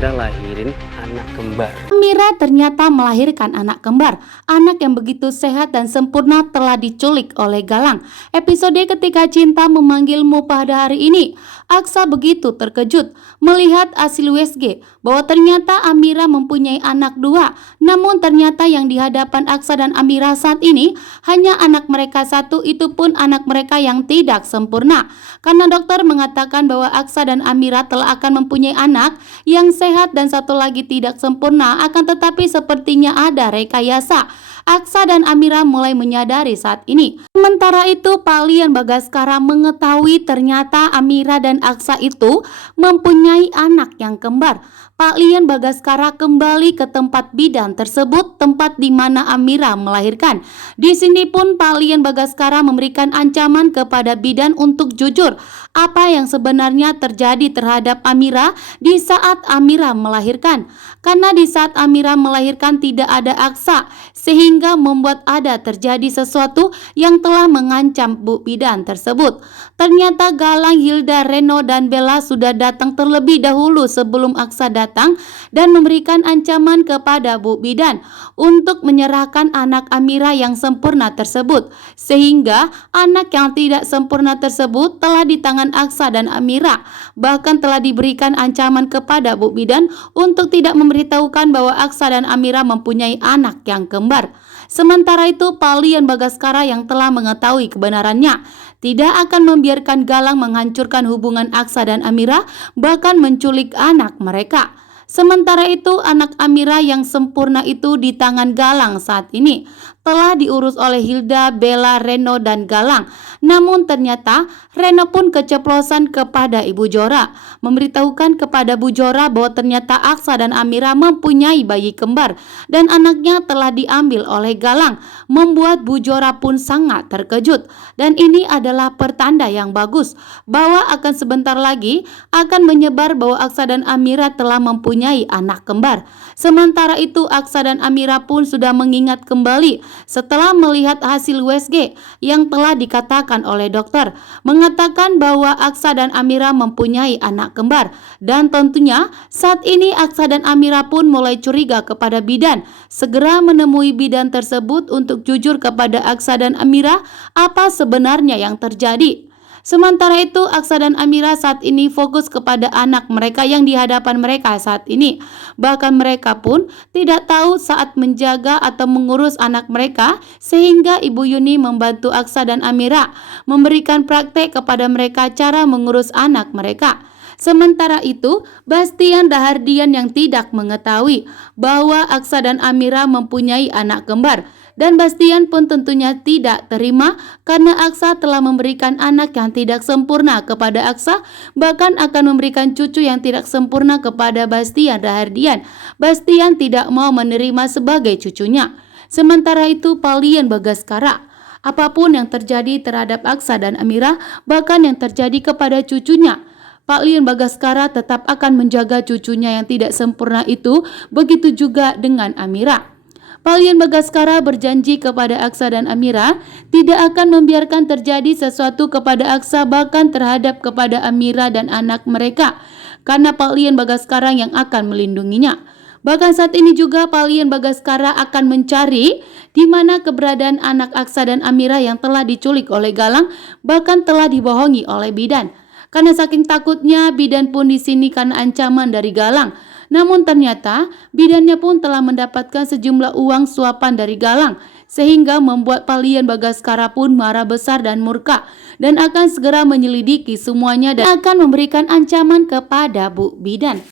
Amira lahirin anak kembar. Amira ternyata melahirkan anak kembar. Anak yang begitu sehat dan sempurna telah diculik oleh Galang. Episode Ketika Cinta Memanggilmu pada hari ini, Aksa begitu terkejut melihat hasil USG bahwa ternyata Amira mempunyai anak dua. Namun ternyata yang di hadapan Aksa dan Amira saat ini hanya anak mereka satu, itu pun anak mereka yang tidak sempurna. Karena dokter mengatakan bahwa Aksa dan Amira telah akan mempunyai anak yang sehat dan satu lagi tidak sempurna, akan tetapi sepertinya ada rekayasa. Aksa dan Amira mulai menyadari saat ini. Sementara itu, Palian Bagaskara mengetahui ternyata Amira dan Aksa itu mempunyai anak yang kembar. Palian Bagaskara kembali ke tempat bidan tersebut, tempat di mana Amira melahirkan. Di sini pun Palian Bagaskara memberikan ancaman kepada bidan untuk jujur apa yang sebenarnya terjadi terhadap Amira di saat Amira melahirkan. Karena di saat Amira melahirkan tidak ada Aksa, sehingga membuat ada terjadi sesuatu yang telah mengancam Bu Bidan tersebut. Ternyata Galang, Hilda, Reno, dan Bella sudah datang terlebih dahulu sebelum Aksa datang dan memberikan ancaman kepada Bu Bidan untuk menyerahkan anak Amira yang sempurna tersebut, sehingga anak yang tidak sempurna tersebut telah di tangan Aksa dan Amira. Bahkan telah diberikan ancaman kepada Bu Bidan untuk tidak memberitahukan bahwa Aksa dan Amira mempunyai anak yang kembar. Sementara itu, Palian Bagaskara yang telah mengetahui kebenarannya tidak akan membiarkan Galang menghancurkan hubungan Aksa dan Amira, bahkan menculik anak mereka. Sementara itu, anak Amira yang sempurna itu di tangan Galang saat ini telah diurus oleh Hilda, Bella, Reno, dan Galang. Namun ternyata Reno pun keceplosan kepada Ibu Jora, memberitahukan kepada Bu Jora bahwa ternyata Aksa dan Amira mempunyai bayi kembar dan anaknya telah diambil oleh Galang, membuat Bu Jora pun sangat terkejut. Dan ini adalah pertanda yang bagus bahwa akan sebentar lagi akan menyebar bahwa Aksa dan Amira telah mempunyai anak kembar. Sementara itu, Aksa dan Amira pun sudah mengingat kembali setelah melihat hasil USG yang telah dikatakan oleh dokter, mengatakan bahwa Aksa dan Amira mempunyai anak kembar. Dan tentunya saat ini Aksa dan Amira pun mulai curiga kepada bidan. Segera menemui bidan tersebut untuk jujur kepada Aksa dan Amira apa sebenarnya yang terjadi. Sementara itu, Aksa dan Amira saat ini fokus kepada anak mereka yang di hadapan mereka saat ini. Bahkan mereka pun tidak tahu saat menjaga atau mengurus anak mereka, sehingga Ibu Yuni membantu Aksa dan Amira memberikan praktek kepada mereka cara mengurus anak mereka. Sementara itu, Bastian Dahardian yang tidak mengetahui bahwa Aksa dan Amira mempunyai anak kembar. Dan Bastian pun tentunya tidak terima karena Aksa telah memberikan anak yang tidak sempurna kepada Aksa, bahkan akan memberikan cucu yang tidak sempurna kepada Bastian Dahardian. Bastian tidak mau menerima sebagai cucunya. Sementara itu, Palian Bagaskara, apapun yang terjadi terhadap Aksa dan Amira, bahkan yang terjadi kepada cucunya, Palian Bagaskara tetap akan menjaga cucunya yang tidak sempurna itu, begitu juga dengan Amira. Palian Bagaskara berjanji kepada Aksa dan Amira tidak akan membiarkan terjadi sesuatu kepada Aksa, bahkan terhadap kepada Amira dan anak mereka, karena Palian Bagaskara yang akan melindunginya. Bahkan saat ini juga Palian Bagaskara akan mencari di mana keberadaan anak Aksa dan Amira yang telah diculik oleh Galang, bahkan telah dibohongi oleh bidan. Karena saking takutnya bidan pun di sini karena ancaman dari Galang. Namun ternyata bidannya pun telah mendapatkan sejumlah uang suapan dari Galang, sehingga membuat Palian Bagaskara pun marah besar dan murka dan akan segera menyelidiki semuanya dan akan memberikan ancaman kepada Bu Bidan.